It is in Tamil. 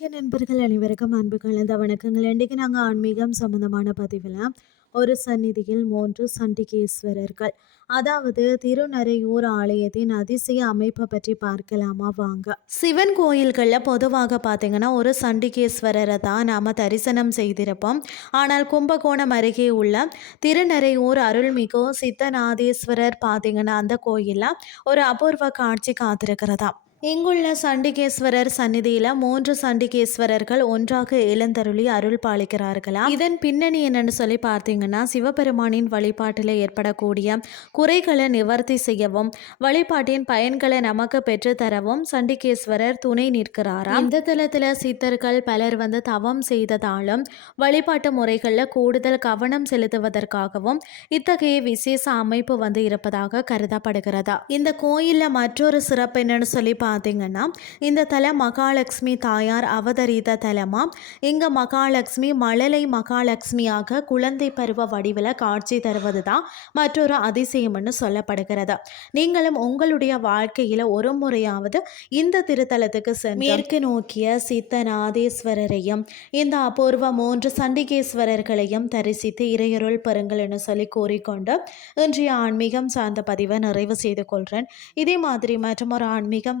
நண்பர்கள் அனைவருக்கும் அன்பு கலந்த வணக்கங்கள். இன்றைக்கு நாங்கள் ஆன்மீகம் சம்பந்தமான பதிவில் ஒரு சந்நிதியில் மூன்று சண்டிகேஸ்வரர்கள். அதாவது திருநரையூர் ஆலயத்தின் அதிசய அமைப்பை பற்றி பார்க்கலாமா? வாங்க. சிவன் கோயில்களில் பொதுவாக பார்த்தீங்கன்னா ஒரு சண்டிகேஸ்வரரை தான் நாம் தரிசனம் செய்திருப்போம். ஆனால் கும்பகோணம் அருகே உள்ள திருநரையூர் அருள்மிகு சித்தநாதேஸ்வரர் பார்த்தீங்கன்னா அந்த கோயிலில் ஒரு அபூர்வ காட்சி காத்திருக்கிறதா இங்குள்ள சண்டிகேஸ்வரர் சந்நிதியில மூன்று சண்டிகேஸ்வரர்கள் ஒன்றாக எழுந்தருளி அருள் பாலிக்கிறார்களா? இதன் பின்னணி என்னன்னு சொல்லி பார்த்தீங்கன்னா சிவபெருமானின் வழிபாட்டில் ஏற்படக்கூடிய குறைகளை நிவர்த்தி செய்யவும் வழிபாட்டின் பயன்களை நமக்கு பெற்றுத்தரவும் சண்டிகேஸ்வரர் துணை நிற்கிறாரா? இந்த தளத்தில் சித்தர்கள் பலர் வந்து தவம் செய்ததாலும் வழிபாட்டு முறைகளில் கூடுதல் கவனம் செலுத்துவதற்காகவும் இத்தகைய விசேஷ அமைப்பு வந்து இருப்பதாக கருதப்படுகிறதா? இந்த கோயிலில் மற்றொரு சிறப்பு என்னன்னு சொல்லி பார்த்தீங்கன்னா இந்த தல மகாலட்சுமி தாயார் அவதரித்த தலமாக இங்கே மகாலட்சுமி மழலை மகாலட்சுமியாக குழந்தை பருவ வடிவில் காட்சி தருவது தான் மற்றொரு அதிசயம்னு சொல்லப்படுகிறது. நீங்களும் உங்களுடைய வாழ்க்கையில் ஒரு முறையாவது இந்த திருத்தலத்துக்கு சென்று மேற்கு நோக்கிய சித்தநாதேஸ்வரரையும் இந்த அபூர்வ மூன்று சண்டிகேஸ்வரர்களையும் தரிசித்து இறையருள் என்று சொல்லி கூறிக்கொண்டு இன்றைய ஆன்மீகம் சார்ந்த பதிவை நிறைவு செய்து கொள்கிறேன் இதே மாதிரி மற்றும் ஒரு ஆன்மீகம்